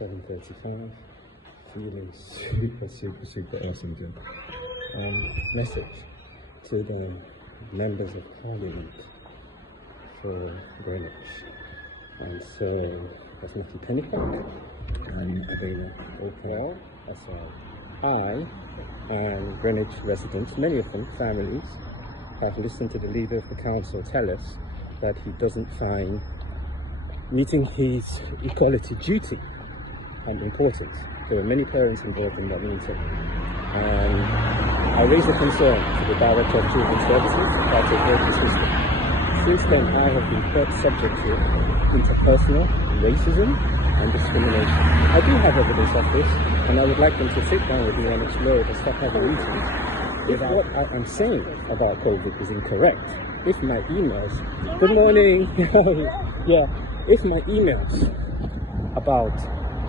7:35, feeling super awesome today. Message to the members of Parliament for Greenwich. And so there's Matthew Pennycock and Abela Opal as well. I and Greenwich residents, many of them families, have listened to the leader of the council tell us that he doesn't find meeting his equality duty and importance. There were many parents involved in that meeting, and I raised a concern to the Director of Children's Services about the voting system. Since then, I have been quite subject to interpersonal racism and discrimination. I do have evidence of this, and I would like them to sit down with me and explore it and stop having meetings. If what I am saying about COVID is incorrect, if my emails, good morning, if my emails about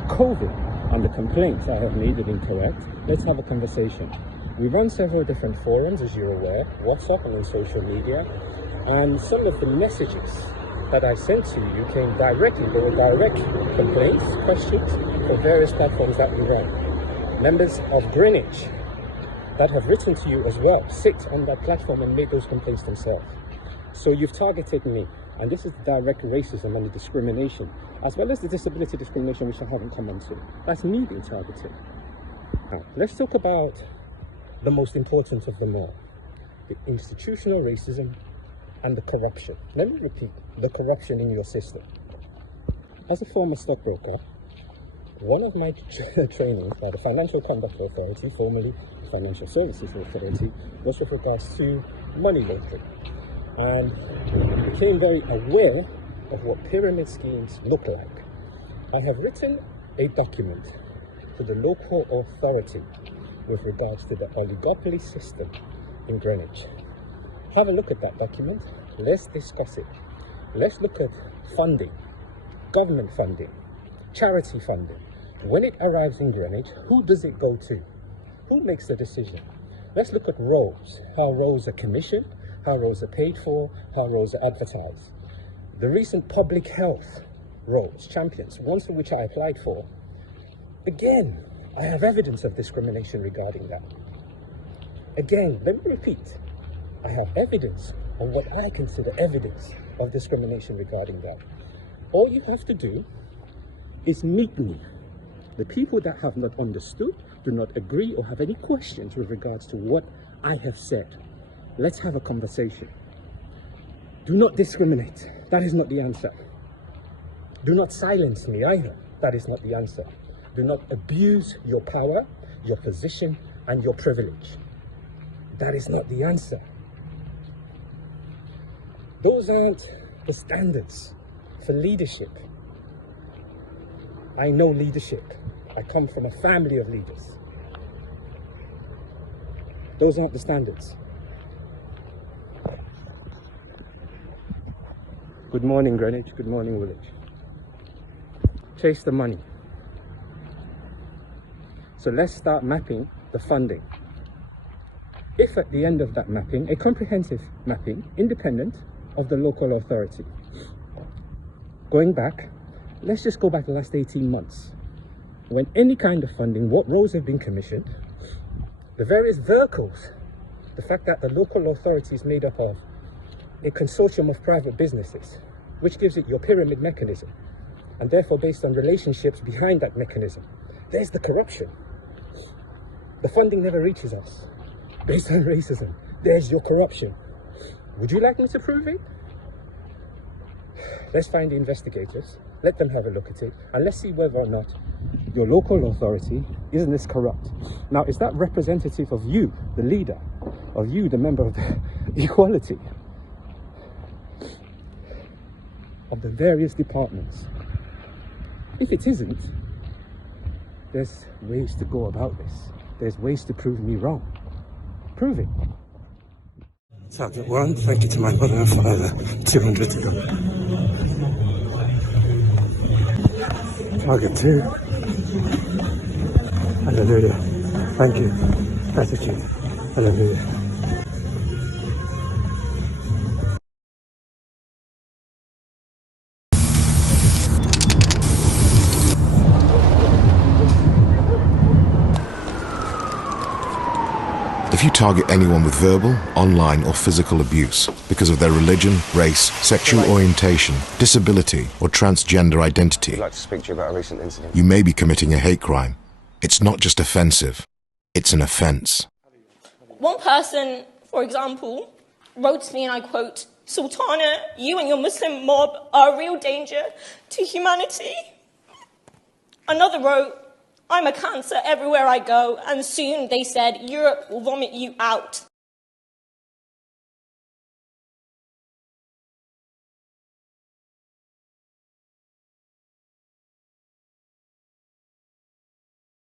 COVID and the complaints I have made are incorrect, let's have a conversation. We run several different forums, as you're aware, WhatsApp and on social media, and some of the messages that I sent to you came directly. There were direct complaints, questions for various platforms that we run. Members of Greenwich that have written to you as well sit on that platform and made those complaints themselves. So you've targeted me, and this is the direct racism and the discrimination, as well as the disability discrimination, which I haven't come on to. That's me being targeted. Now, let's talk about the most important of them all, the institutional racism and the corruption. Let me repeat, the corruption in your system. As a former stockbroker, one of my trainings by the Financial Conduct Authority, formerly Financial Services Authority, was with regards to money laundering. And I became very aware of what pyramid schemes look like. I have written a document to the local authority with regards to the oligopoly system in Greenwich. Have a look at that document. Let's discuss it. Let's look at funding, government funding, charity funding. When it arrives in Greenwich, who does it go to? Who makes the decision? Let's look at roles, how roles are commissioned, how roles are paid for, how roles are advertised. The recent public health roles, champions, ones for which I applied for, again, I have evidence of discrimination regarding that. Again, let me repeat, I have evidence on what I consider evidence of discrimination regarding that. All you have to do is meet me. The people that have not understood, do not agree, or have any questions with regards to what I have said, let's have a conversation. Do not discriminate. That is not the answer. Do not silence me either. That is not the answer. Do not abuse your power, your position, and your privilege. That is not the answer. Those aren't the standards for leadership. I know leadership. I come from a family of leaders. Those aren't the standards. Good morning, Greenwich. Good morning, Woolwich. Chase the money. So let's start mapping the funding. If at the end of that mapping, a comprehensive mapping, independent of the local authority, going back, let's just go back the last 18 months. When any kind of funding, what roles have been commissioned, the various vehicles, the fact that the local authority is made up of a consortium of private businesses, which gives it your pyramid mechanism, and therefore based on relationships behind that mechanism, there's the corruption. The funding never reaches us. Based on racism, there's your corruption. Would you like me to prove it? Let's find the investigators, let them have a look at it, and let's see whether or not your local authority isn't this corrupt. Now, is that representative of you, the leader, of you, the member of the equality, of the various departments? If it isn't, there's ways to go about this. There's ways to prove me wrong. Prove it. Target 1, thank you to my mother and father. 200 to go. Target 2. Hallelujah. Thank you. Gratitude. Hallelujah. you target anyone with verbal, online or physical abuse because of their religion, race, sexual orientation, disability or transgender identity, I'd like to speak to you about a recent incident. you may be committing a hate crime. It's not just offensive, it's an offence. One person, for example, wrote to me, and I quote, "Sultana, you and your Muslim mob are a real danger to humanity." Another wrote, "I'm a cancer everywhere I go, and soon," they said, "Europe will vomit you out."